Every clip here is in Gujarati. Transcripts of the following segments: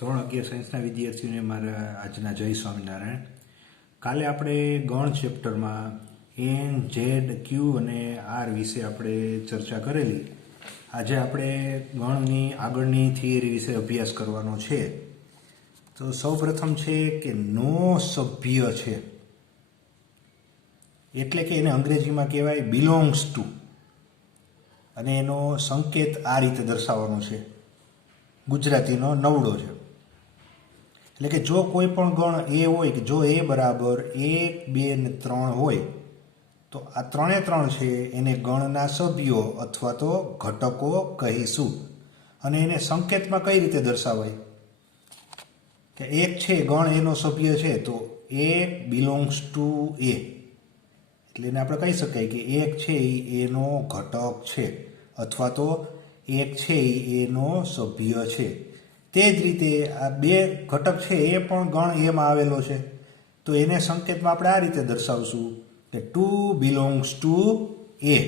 ધોરણ 11 સાયન્સના વિદ્યાર્થીઓને મારા આજના જય સ્વામિનારાયણ. કાલે આપણે ગણ ચેપ્ટરમાં એન, ઝેડ, ક્યુ અને આર વિશે આપણે ચર્ચા કરેલી. આજે આપણે ગણની આગળની થિયરી વિશે અભ્યાસ કરવાનો છે. તો સૌપ્રથમ છે કે નો સભ્ય છે એટલે કે એને અંગ્રેજીમાં કહેવાય બિલોંગ્સ ટુ, અને એનો સંકેત આ રીતે દર્શાવવાનો છે. ગુજરાતીનો નવડો છે. એટલે કે જો કોઈ પણ ગણ એ હોય કે જો એ બરાબર 1, 2 અને 3 હોય તો આ 3 છે એને ગણના સભ્યો અથવા તો ઘટકો કહીશું. અને એને સંકેતમાં કઈ રીતે દર્શાવાય કે 1 છે ગણ એનો સભ્ય છે તો એ બિલોંગ્સ ટુ એ, એટલે એને આપણે કહી શકાય કે 1 છે એ એનો ઘટક છે અથવા તો 1 છે એ એનો સભ્ય છે. તે જ રીતે આ 2 ઘટક છે એ પણ ગણ એમાં આવેલો છે તો એને સંકેતમાં આપણે આ રીતે દર્શાવશું કે 2 બિલોંગ્સ ટુ એ.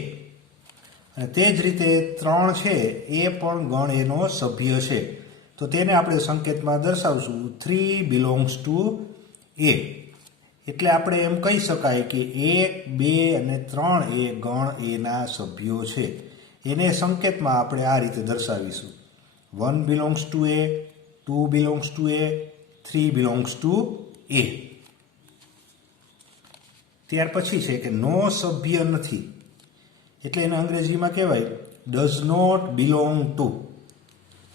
અને તે જ રીતે 3 છે એ પણ ગણ એનો સભ્ય છે તો તેને આપણે સંકેતમાં દર્શાવશું 3 બિલોંગ્સ ટુ એ. એટલે આપણે એમ કહી શકાય કે 1, 2 અને 3 એ ગણ એના સભ્યો છે. એને સંકેતમાં આપણે આ રીતે દર્શાવીશું 1 belongs to A, 2 belongs to A, 3 belongs to A. ત્યાર પછી છે કે નો સભ્ય નથી એટલે એને અંગ્રેજીમાં કહેવાય does not belong to,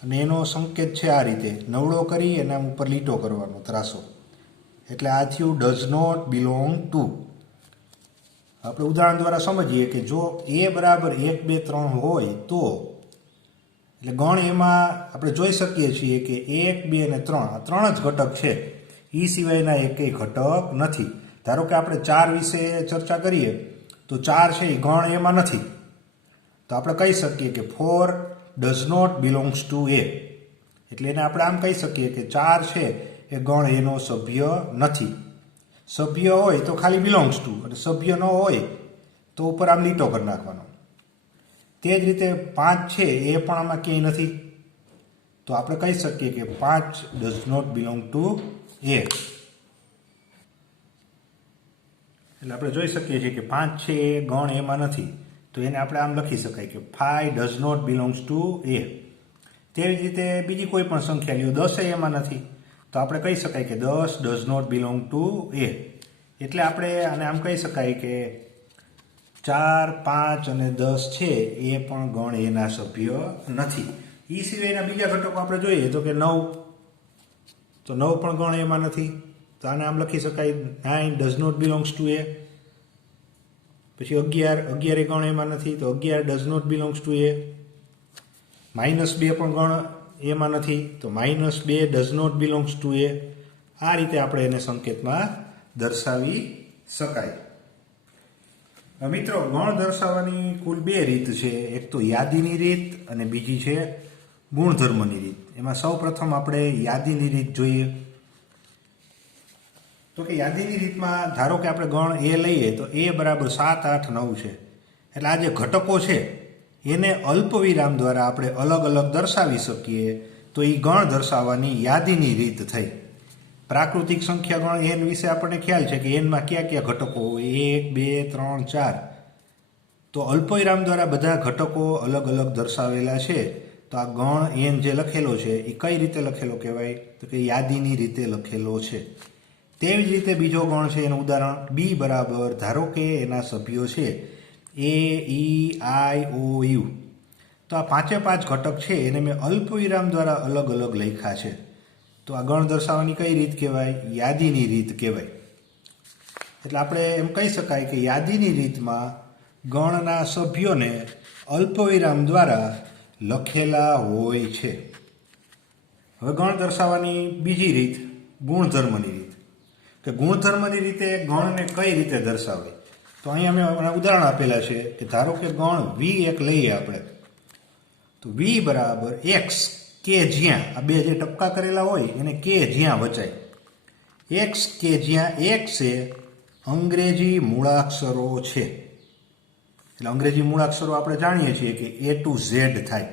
અને એનો સંકેત છે આ રીતે નવડો કરી એના ઉપર લીટો કરવાનો ત્રાસો, એટલે આ થયું does not belong to. આપણે ઉદાહરણ દ્વારા સમજીએ કે જો A બરાબર 1, 2, 3 હોય તો એટલે ગણ એમાં આપણે જોઈ શકીએ છીએ કે 1, 2 અને 3 આ 3 જ ઘટક છે, એ સિવાયના એકેય ઘટક નથી. ધારો કે આપણે 4 વિશે ચર્ચા કરીએ તો 4 છે એ ગણ એમાં નથી તો આપણે કહી શકીએ કે 4 does not belongs to A. એટલે એને આપણે આમ કહી શકીએ કે 4 છે એ ગણ એનો સભ્ય નથી. સભ્ય હોય તો ખાલી બિલોંગ્સ ટુ, અને સભ્ય ન હોય તો ઉપર આમ લીટો કરી નાખવાનો. તે જ રીતે 5 છે એ પણ આમાં ક્યાંય નથી તો આપણે કહી શકીએ કે 5 does not belong to A. એટલે આપણે જોઈ શકીએ છીએ કે 5 છે એ ગણ એમાં નથી તો એને આપણે આમ લખી શકાય કે 5 does not belongs to A. તેવી જ રીતે બીજી કોઈ પણ સંખ્યા લ્યો 10 એમાં નથી તો આપણે કહી શકાય કે 10 does not belong to A. એટલે આપણે આને આમ કહી શકાય કે 4, 5 અને 10 છે એ પણ ગણ એના સભ્ય નથી. એ સિવાયના બીજા ઘટકો આપણે જોઈએ તો કે 9, તો 9 પણ ગણ એમાં નથી તો આને આમ લખી શકાય 9 does not belongs to A. પછી 11 એ ગણ એમાં નથી તો 11 does not belongs to A. -2 પણ ગણ એમાં નથી તો -2 does not belongs to A. આ રીતે આપણે એને સંકેતમાં દર્શાવી શકાય. મિત્રો ગણ દર્શાવવાની કુલ 2 રીત છે, એક તો યાદીની રીત અને બીજી છે ગુણધર્મની રીત. એમાં સૌ પ્રથમ આપણે યાદીની રીત જોઈએ. તો કે યાદીની રીતમાં ધારો કે આપણે ગણ એ લઈએ તો એ બરાબર 7, 8, 9 છે. એટલે આ જે ઘટકો છે એને અલ્પ વિરામ દ્વારા આપણે અલગ અલગ દર્શાવી શકીએ તો એ ગણ દર્શાવવાની યાદીની રીત થઈ. પ્રાકૃતિક સંખ્યા ગણ એન વિશે આપણને ખ્યાલ છે કે એનમાં કયા કયા ઘટકો હોય 1, 2, 3, 4. તો અલ્પવિરામ દ્વારા બધા ઘટકો અલગ અલગ દર્શાવેલા છે તો આ ગણ એન જે લખેલો છે એ કઈ રીતે લખેલો કહેવાય તો કે યાદીની રીતે લખેલો છે. તેવી જ રીતે બીજો ગણ છે એનું ઉદાહરણ બી બરાબર ધારો કે એના સભ્યો છે A, E, I, O, U. તો આ 5 ઘટક છે એને મેં અલ્પવિરામ દ્વારા અલગ અલગ લખ્યા છે તો આ ગણ દર્શાવવાની કઈ રીત કહેવાય? યાદીની રીત કહેવાય. એટલે આપણે એમ કહી શકાય કે યાદીની રીતમાં ગણના સભ્યોને અલ્પવિરામ દ્વારા લખેલા હોય છે. હવે ગણ દર્શાવવાની બીજી રીત ગુણધર્મની રીત, કે ગુણધર્મની રીતે ગણને કઈ રીતે દર્શાવે. તો અહીંયા અમે ઉદાહરણ આપેલા છે કે ધારો કે ગણ V1 લઈએ આપણે તો V બરાબર X કે જ્યાં આ 2 જે ટપકા કરેલા હોય એને કે જ્યાં વચાય. X કે જ્યાં X એ અંગ્રેજી મૂળાક્ષરો છે. એટલે અંગ્રેજી મૂળાક્ષરો આપણે જાણીએ છીએ કે A to Z થાય.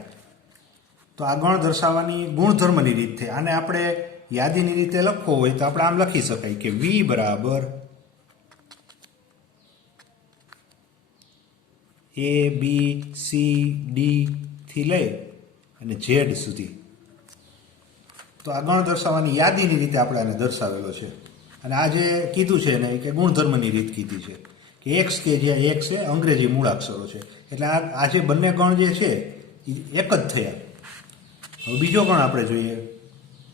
તો આ ગણ દર્શાવવાની ગુણધર્મની રીત છે. આને આપણે યાદીની રીતે લખવો હોય તો આપણે આમ લખી શકાય કે v બરાબર a b c d થી લઈ અને z સુધી. તો આ ગણ દર્શાવવાની યાદીની રીતે આપણે આને દર્શાવેલો છે. અને આ જે કીધું છે ને કે ગુણધર્મની રીત કીધી છે કે એક્સ કે જ્યાં એક્સ એ અંગ્રેજી મૂળાક્ષરો છે. એટલે આ જે બંને ગણ જે છે એ એક જ થયા. હવે બીજો ગણ આપણે જોઈએ,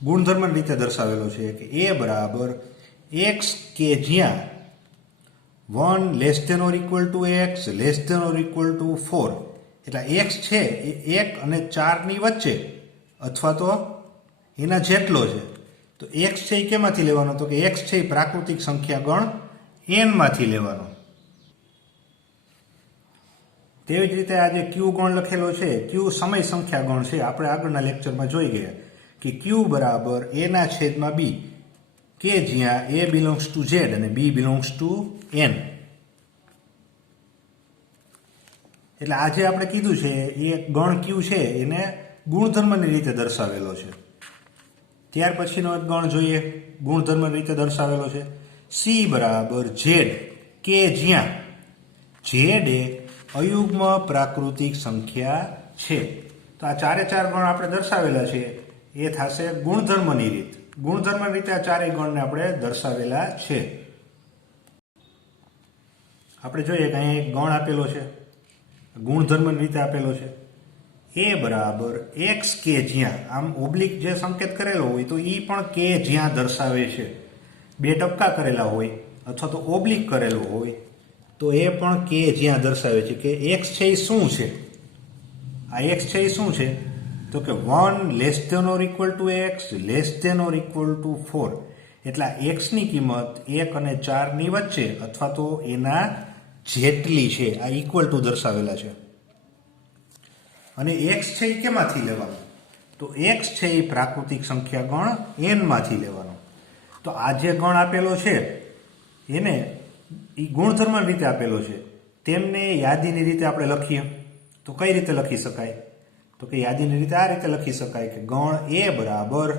ગુણધર્મની રીતે દર્શાવેલો છે કે એ બરાબર એક્સ કે જ્યાં 1 less than or equal to x less than or equal to 4. એટલે એક્સ છે એ 1 અને 4ની વચ્ચે અથવા તો એના જેટલો છે. તો એક્સ છે એ કેમાંથી લેવાનો? તો કે એક્સ છે એ પ્રાકૃતિક સંખ્યા ગણ એનમાંથી લેવાનો. તેવી જ રીતે આ જે ક્યુ ગણ લખેલો છે, ક્યુ સમય સંખ્યા ગણ છે. આપણે આગળના લેક્ચરમાં જોઈ ગયા કે ક્યુ બરાબર એના છેદમાં બી કે જ્યાં એ બિલોંગ્સ ટુ ઝેડ અને બી બિલોંગ્સ ટુ એન. એટલે આ જે આપણે કીધું છે એ ગણ ક્યુ છે એને ગુણધર્મની રીતે દર્શાવેલો છે. ત્યાર પછીનો એક ગણ જોઈએ, ગુણધર્મની રીતે દર્શાવેલો છે સી બરાબર ઝેડ કે જ્યાં ઝેડ એ અયુગ્મ પ્રાકૃતિક સંખ્યા છે. તો આ ચારે ચાર ગણ આપણે દર્શાવેલા છે એ થશે ગુણધર્મની રીત. ગુણધર્મની રીતે આ ચારેય ગણને આપણે દર્શાવેલા છે. આપણે જોઈએ કે અહીંયા એક ગણ આપેલો છે, ગુણધર્મની રીતે આપેલો છે એ બરાબર એક્સ કે જ્યાં, આમ ઓબ્લિક જે સંકેત કરેલો હોય તો એ પણ કે જ્યાં દર્શાવે છે. બે ટપકા કરેલા હોય અથવા તો ઓબ્લિક કરેલો હોય તો એ પણ કે જ્યાં દર્શાવે છે કે એક્સ છે એ શું છે. આ એક્સ છે એ શું છે? તો કે 1 less than or equal to x less than or equal to 4. એટલે એક્સની કિંમત 1 અને 4ની વચ્ચે અથવા તો એના જેટલી છે. આ ઇક્વલ ટુ દર્શાવેલા છે. અને એક્સ છે એ કેમાંથી લેવાનો? તો એક્સ છે એ પ્રાકૃતિક સંખ્યા ગણ એનમાંથી લેવાનો. તો આ જે ગણ આપેલો છે એને એ ગુણધર્મની રીતે આપેલો છે, તેમને યાદીની રીતે આપણે લખીએ તો કઈ રીતે લખી શકાય? તો કે યાદીની રીતે આ રીતે લખી શકાય કે ગણ એ બરાબર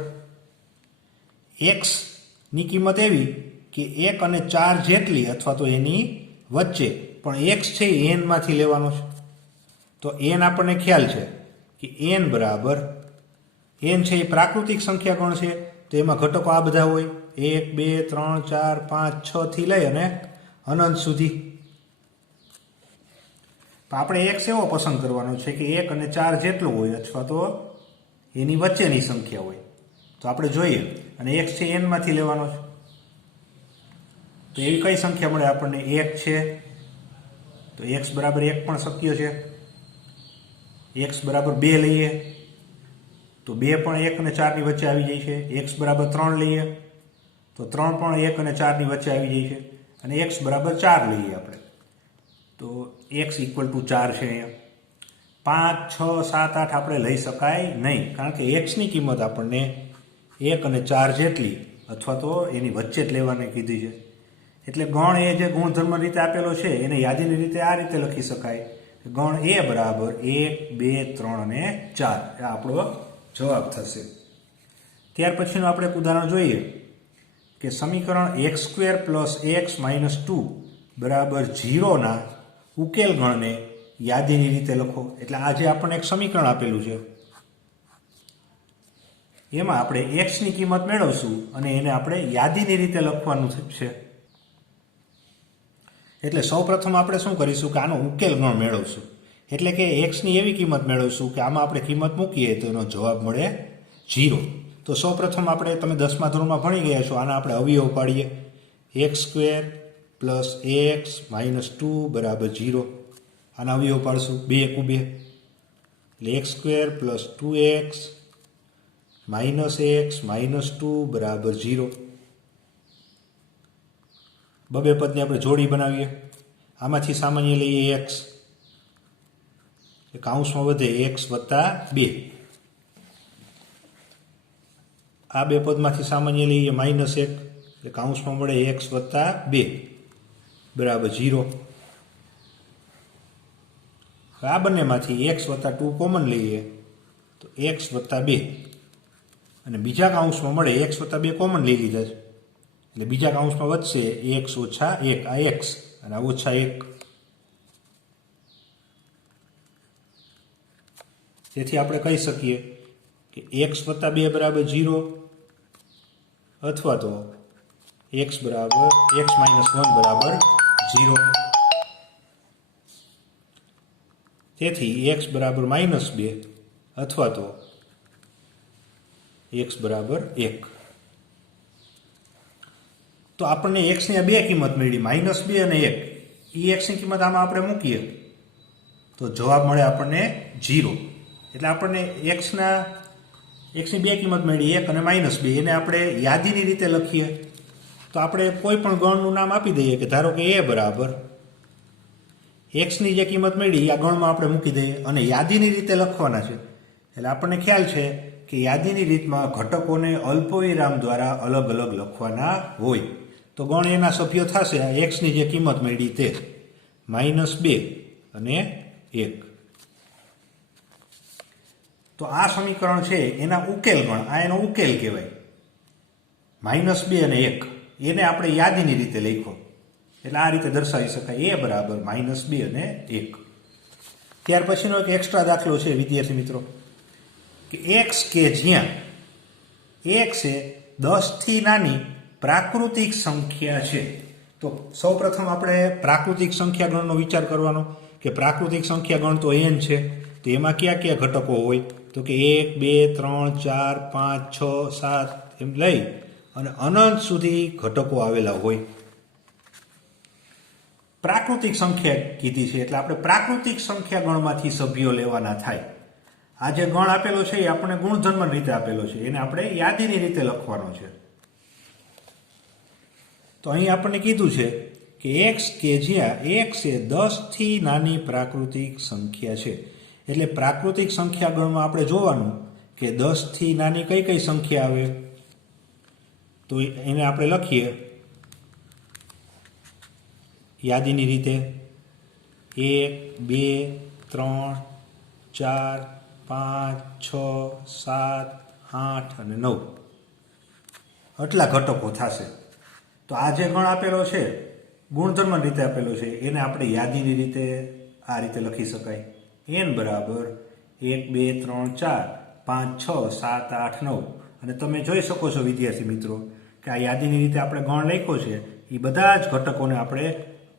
એક્સ ની કિંમત એવી કે 1 અને 4 જેટલી અથવા તો એની વચ્ચે, પણ એક્સ છે એ એનમાંથી લેવાનો છે. તો એન આપણને ખ્યાલ છે કે એન બરાબર, એન છે એ પ્રાકૃતિક સંખ્યા ગણ છે તો એમાં ઘટકો આ બધા હોય 1 2 3 4 5 6 થી લઈ અને અનંત સુધી. તો આપણે એક્સ એવો પસંદ કરવાનો છે કે 1 અને 4 જેટલો હોય અથવા તો એની વચ્ચેની સંખ્યા હોય. તો આપણે જોઈએ અને એક્સ છે એનમાંથી લેવાનો છે. તો એવી કઈ સંખ્યા મળે આપણને? 1 છે તો એક્સ બરાબર 1 પણ શક્ય છે. એક્સ બરાબર 2 લઈએ તો 2 પણ 1 અને 4 ની વચ્ચે આવી જાય છે. એક્સ બરાબર 3 લઈએ તો 3 પણ 1 અને 4 ની વચ્ચે આવી જાય છે. અને એક્સ બરાબર 4 લઈએ આપણે તો એક્સ ઇક્વલ ટુ 4 છે. અહીંયા 5 6 7 8 આપણે લઈ શકાય નહીં, કારણ કે એક્સની કિંમત આપણને 1 અને 4 જેટલી અથવા તો એની વચ્ચે જ લેવાની કીધી છે. એટલે ગણ એ જે ગુણધર્મ રીતે આપેલો છે એને યાદીની રીતે આ રીતે લખી શકાય. ગણ એ બરાબર 1 2 3 અને 4. આ આપણો જવાબ થશે. ત્યાર પછીનું આપણે એક ઉદાહરણ જોઈએ કે સમીકરણ x² + x - 2 બરાબર 0 ના ઉકેલ ગણને યાદીની રીતે લખો. એટલે આ જે આપણને એક સમીકરણ આપેલું છે એમાં આપણે x ની કિંમત મેળવશું અને એને આપણે યાદીની રીતે લખવાનું છે. એટલે સૌપ્રથમ આપણે શું કરીશું કે આનો ઉકેલ ગણ મેળવશું. એટલે કે x ની એવી કિંમત મેળવશું કે આમાં આપણે કિંમત મૂકીએ તો એનો જવાબ મળે 0. તો સૌપ્રથમ આપણે, તમે 10મા ધોરણમાં ભણી ગયા છો, આના આપણે અવયવ પાડીએ. x² + x - 2 બરાબર 0. આના અવયવ પાડશું 2 × 2 એટલે x² + 2x - x - 2 બરાબર 0. બબે પદની આપણે જોડી બનાવીએ. આમાંથી સામાન્ય લઈએ x, કૌંસમાં વધે x + 2. આ બે પદમાંથી સામાન્ય લઈએ -1 એટલે કૌંસમાં મળે x + 2 બરાબર 0. આ બંનેમાંથી x + 2 કોમન લઈએ તો એક્સ વત્તા 2 અને બીજા કાઉન્સમાં મળે એક્સ વત્તા 2 કોમન લઈ લીધા છે એટલે બીજા કાઉન્સમાં વધશે એક્સ ઓછા 1 આ એક્સ અને આ ઓછા 1. તેથી આપણે કહી શકીએ કે એક્સ વત્તા 2 બરાબર 0 અથવા તો એક્સ માઇનસ 1 બરાબર 0. તેથી એક્સ બરાબર -2 અથવા તો એક્સ બરાબર 1. તો આપણને એક્સની આ બે કિંમત મળી -2 અને 1. એ એક્સની કિંમત આમાં આપણે મૂકીએ તો જવાબ મળે આપણને 0. એટલે આપણને એક્સની બે કિંમત મળી 1 અને -2. એને આપણે યાદીની રીતે લખીએ તો આપણે કોઈ પણ ગણનું નામ આપી દઈએ કે ધારો કે એ બરાબર એક્સની જે કિંમત મળી આ ગણમાં આપણે મૂકી દઈએ અને યાદીની રીતે લખવાના છે. એટલે આપણને ખ્યાલ છે કે યાદીની રીતમાં ઘટકોને અલ્પવિરામ દ્વારા અલગ અલગ લખવાના હોય. તો ગણ એના સભ્યો થશે આ એક્સની જે કિંમત મળી તે -2 અને 1. તો આ સમીકરણ છે એના ઉકેલ ગણ, આ એનો ઉકેલ કહેવાય. -2 અને 1 એને આપણે યાદીની રીતે લખ્યો એટલે આ રીતે દર્શાવી શકાય એ બરાબર -2 અને 1. ત્યાર પછીનો એક એક્સ્ટ્રા દાખલો છે વિદ્યાર્થી મિત્રો કે એક્સ કે જ્યાં એક્સ એ 10 થી નાની પ્રાકૃતિક સંખ્યા છે. તો સૌપ્રથમ આપણે પ્રાકૃતિક સંખ્યા ગણનો વિચાર કરવાનો કે પ્રાકૃતિક સંખ્યા ગણ તો n છે તો એમાં કયા કયા ઘટકો હોય તો કે 1 2 3 4 5 6 7 એમ લઈ અને અનંત સુધી ઘટકો આવેલા હોય. પ્રાકૃતિક સંખ્યા કીધી છે એટલે આપણે પ્રાકૃતિક સંખ્યા ગણમાંથી સભ્યો લેવાના થાય. આ જે ગણ આપેલો છે એ આપણને ગુણધર્મ રીતે આપેલો છે એને આપણે યાદીની રીતે લખવાનો છે. તો અહીં આપણને કીધું છે કે એક્સ કે જ્યાં એક્સ એ 10 થી નાની પ્રાકૃતિક સંખ્યા છે. એટલે પ્રાકૃતિક સંખ્યા ગણમાં આપણે જોવાનું કે 10 થી નાની કઈ કઈ સંખ્યા આવે તો એને આપણે લખીએ યાદીની રીતે 1 2 3 4 5 6 7 8 અને 9 આટલા ઘટકો થશે. તો આ જે ગણ આપેલો છે ગુણધર્મ રીતે આપેલો છે એને આપણે યાદીની રીતે આ રીતે લખી શકાય n બરાબર 1 2 3 4 5 6 7 8 9. અને તમે જોઈ શકો છો વિદ્યાર્થી મિત્રો કે આ યાદીની રીતે આપણે ગણ લખ્યો છે એ બધા જ ઘટકોને આપણે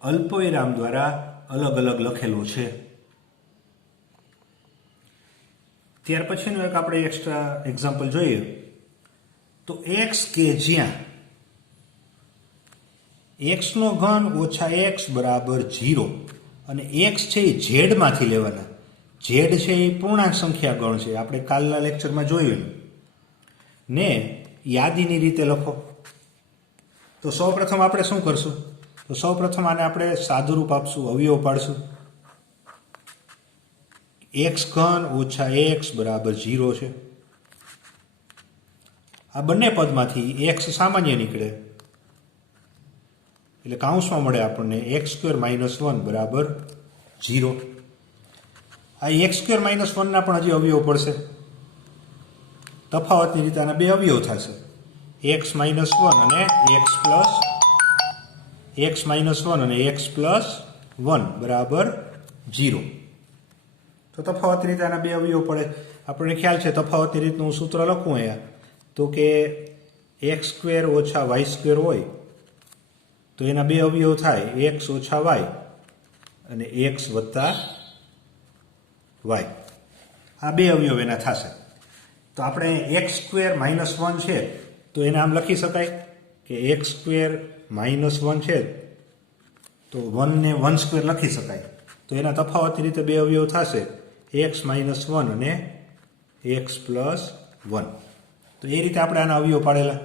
અલ્પવિરામ દ્વારા અલગ અલગ લખેલો છે. ત્યાર પછીનું એક આપણે એક્સ્ટ્રા એક્ઝામ્પલ જોઈએ તો એક્સ કે જ્યાં એક્સ નો ઘન ઓછા એક્સ બરાબર 0 અને એક્સ છે એ ઝેડમાંથી લેવાના. ઝેડ છે એ પૂર્ણાંક સંખ્યા ગણ છે આપણે કાલના લેક્ચરમાં જોયું ને યાદીની રીતે લખો. તો સૌપ્રથમ આપણે શું કરશું તો સૌપ્રથમ આને આપણે સાદુરૂપ આપશું, અવયવ પાડશું. એક્સ ઘન ઓછા એક્સ બરાબર 0 છે. આ બંને પદમાંથી એક્સ સામાન્ય નીકળે એટલે કાઉન્સમાં મળે આપણને x² - 1 બરાબર 0. આ x² - 1 ના પણ હજી અવયવ પડશે. તફાવતની રીતે આના બે અવયવ થશે x - 1 અને x - 1 અને x + 1 બરાબર 0. તો તફાવતની રીતે આના બે અવયવ પડે. આપણને ખ્યાલ છે તફાવતની રીતનું હું સૂત્ર લખું અહીંયા તો કે x² - y² હોય તો એના બે અવયવ થાય x - y અને x + y. આ બે અવયવ એના થશે. તો આપણે x² - 1 છે તો એને આમ લખી શકાય કે x² - 1 છે તો 1 ને 1² લખી શકાય. તો એના તફાવતની રીતે બે અવયવ થશે x - 1 અને x + 1. તો એ રીતે આપણે આના અવયવ પાડેલા.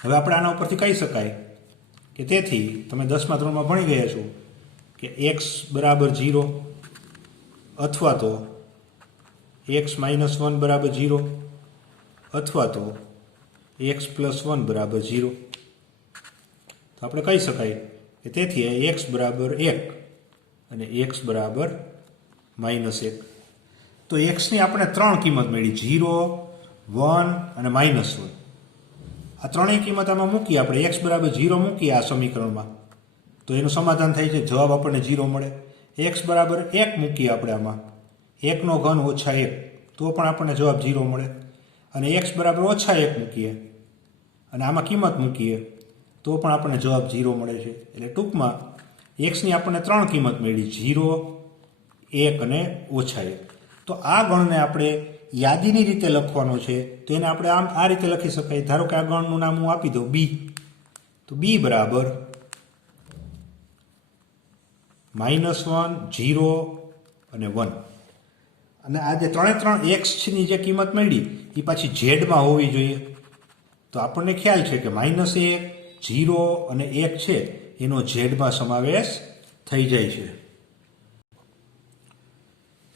હવે આપણે આના ઉપરથી કહી શકાય કે તેથી તમે 10મા ધોરણમાં ભણી ગયા છો કે x બરાબર 0 અથવા તો x - 1 બરાબર 0 અથવા તો x + 1 બરાબર 0. તો આપણે કહી શકાય કે તેથી x બરાબર 1 અને x બરાબર -1. તો એક્સની આપણે 3 કિંમત મળી, 0, 1 અને -1. આ ત્રણેય કિંમત આમાં મૂકી આપણે, એક્સ બરાબર 0 મૂકીએ આ સમીકરણમાં તો એનું સમાધાન થાય છે, જવાબ આપણને 0 મળે. એક્સ બરાબર 1 મૂકીએ આપણે આમાં, 1 નો ઘન ઓછા 1 તો પણ આપણને જવાબ 0 મળે. અને એક્સ બરાબર -1 મૂકીએ અને આમાં કિંમત મૂકીએ તો પણ આપણને જવાબ 0 મળે છે. એટલે ટૂંકમાં એક્સની આપણને 3 કિંમત મળી, 0, 1 અને -1. તો આ ગણને આપણે યાદીની રીતે લખવાનો છે તો એને આપણે આમ આ રીતે લખી શકાય. ધારો કે આ ગણનું નામ હું આપી દઉં બી, તો બી બરાબર -1, 0 અને 1. અને આ જે ત્રણ એક્સની જે કિંમત મળી એ પાછી ઝેડમાં હોવી જોઈએ. તો આપણને ખ્યાલ છે કે -1, 0 અને 1 છે એનો ઝેડમાં સમાવેશ થઈ જાય છે.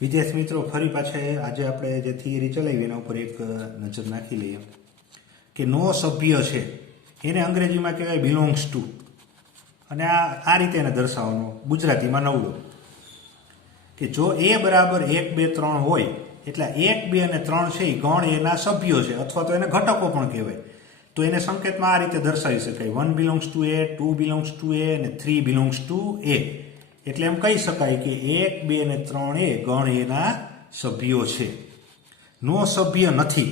વિદ્યાર્થી મિત્રો, ફરી પાછા આજે આપણે જે થિયરી ચલાવી એના ઉપર એક નજર નાખી લઈએ કે નો સભ્ય છે એને અંગ્રેજીમાં કહેવાય બિલોંગ્સ ટુ. અને આ રીતે એને દર્શાવવાનો, ગુજરાતીમાં નવડો. કે જો એ બરાબર 1, 2, 3 હોય એટલે 1, 2 અને 3 છે એ ગણ એના સભ્યો છે અથવા તો એને ઘટકો પણ કહેવાય. તો એને સંકેતમાં આ રીતે દર્શાવી શકાય, 1 belongs to A, 2 belongs to A અને 3 બિલોંગ્સ ટુ એ. એટલે એમ કહી શકાય કે 1, 2 અને 3 એ ગણ એના સભ્યો છે. નો સભ્ય નથી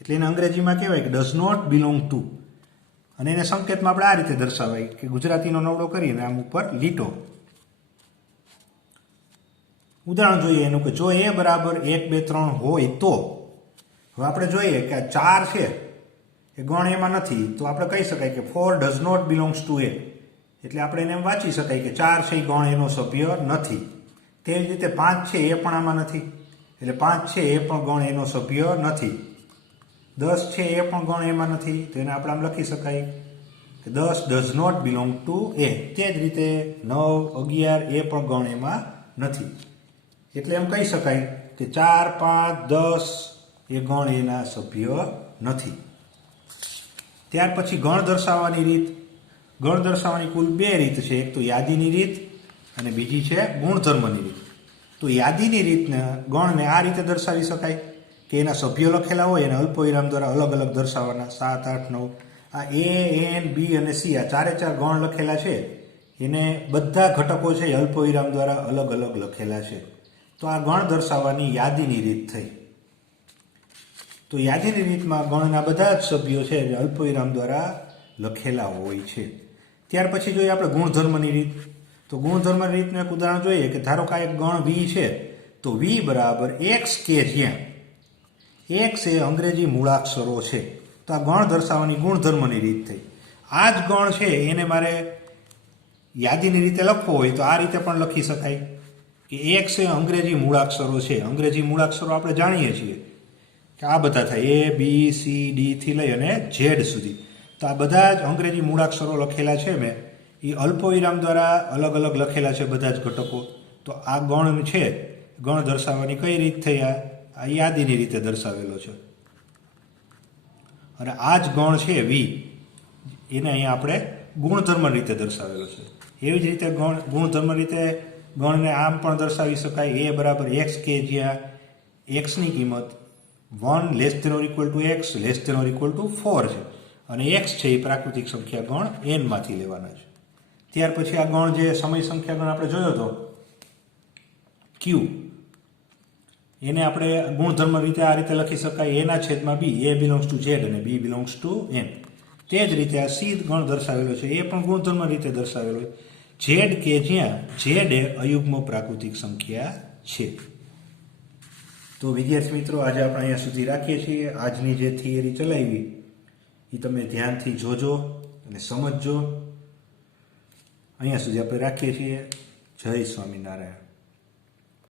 એટલે એને અંગ્રેજીમાં કહેવાય કે ડઝ નોટ બિલોંગ ટુ. અને એને સંકેતમાં આપણે આ રીતે દર્શાવાય કે ગુજરાતીનો નવડો કરીને આમ ઉપર લીટો. ઉદાહરણ જોઈએ એનું કે જો એ બરાબર 1, 2, 3 હોય તો હવે આપણે જોઈએ કે આ 4 છે એ ગણ એમાં નથી તો આપણે કહી શકાય કે 4 ડઝ નોટ બિલોંગ્સ ટુ એ. એટલે આપણે એને એમ વાંચી શકાય કે 4 છે એ ગણ એનો સભ્ય નથી. તેવી જ રીતે 5 છે એ પણ આમાં નથી એટલે 5 છે એ પણ ગણ એનો સભ્ય નથી. 10 છે એ પણ ગણ એમાં નથી તો એને આપણે આમ લખી શકાય કે 10 ડઝ નોટ બિલોંગ ટુ એ. તે જ રીતે 9, 11 એ પણ ગણ એમાં નથી. એટલે એમ કહી શકાય કે 4, 5, 10 એ ગણ એના સભ્ય નથી. ત્યાર પછી ગણ દર્શાવવાની રીત. ગણ દર્શાવવાની કુલ 2 રીત છે, એક તો યાદીની રીત અને બીજી છે ગુણધર્મની રીત. તો યાદીની રીતને ગણને આ રીતે દર્શાવી શકાય કે એના સભ્યો લખેલા હોય એને અલ્પવિરામ દ્વારા અલગ અલગ દર્શાવવાના, 7, 8, 9. આ એ, એન, બી અને સી આ 4 ગણ લખેલા છે એને બધા ઘટકો છે એ અલ્પવિરામ દ્વારા અલગ અલગ લખેલા છે. તો આ ગણ દર્શાવવાની યાદીની રીત થઈ. તો યાદીની રીતમાં ગણના બધા જ સભ્યો છે એ અલ્પવિરામ દ્વારા લખેલા હોય છે. ત્યાર પછી જોઈએ આપણે ગુણધર્મની રીત. તો ગુણધર્મની રીતનું એક ઉદાહરણ જોઈએ કે ધારો કે એક ગણ વી છે તો વી બરાબર એક્સ કે જ્યાં એક્સ એ અંગ્રેજી મૂળાક્ષરો છે. તો આ ગણ દર્શાવવાની ગુણધર્મની રીત થઈ. આ જ ગણ છે એને મારે યાદીની રીતે લખવો હોય તો આ રીતે પણ લખી શકાય કે એક્સ એ અંગ્રેજી મૂળાક્ષરો છે. અંગ્રેજી મૂળાક્ષરો આપણે જાણીએ છીએ કે આ બધા થાય એ, બી, સી, ડી થી લઈ અને ઝેડ સુધી. તો આ બધા જ અંગ્રેજી મૂળાક્ષરો લખેલા છે મેં એ અલ્પવિરામ દ્વારા અલગ અલગ લખેલા છે બધા જ ઘટકો. તો આ ગણ છે, ગણ દર્શાવવાની કઈ રીત થઈ? આ યાદીની રીતે દર્શાવેલો છે. અને આ જ ગણ છે વી એને અહીંયા આપણે ગુણધર્મ રીતે દર્શાવેલો છે. એવી જ રીતે ગુણધર્મ રીતે ગણને આમ પણ દર્શાવી શકાય, એ બરાબર એક્સ કે જ્યાં એક્સની કિંમત 1 less than or equal to x less than or equal to 4 છે અને એક્સ છે એ પ્રાકૃતિક સંખ્યા ગણ એન માંથી લેવાના છે. ત્યાર પછી આ ગણ જે સમય સંખ્યા ગણ આપણે જોયો હતો ક્યુ, એને આપણે ગુણધર્મ રીતે આ રીતે લખી શકાય એના છેદમાં બી, એ બિલોંગ્સ ટુ ઝેડ અને બી બિલોંગ્સ ટુ એન. તે જ રીતે આ સી ગણ દર્શાવેલો છે એ પણ ગુણધર્મ રીતે દર્શાવેલો છે. ઝેડ કે જ્યાં ઝેડ એ અયુગ્મ પ્રાકૃતિક સંખ્યા છે. તો વિદ્યાર્થી મિત્રો, આજે આપણે અહીંયા સુધી રાખીએ છીએ. આજની જે થિયરી ચલાવી એ તમે ધ્યાનથી જોજો અને સમજજો. અહીંયા સુધી આપણે રાખીએ છીએ. જય સ્વામિનારાયણ.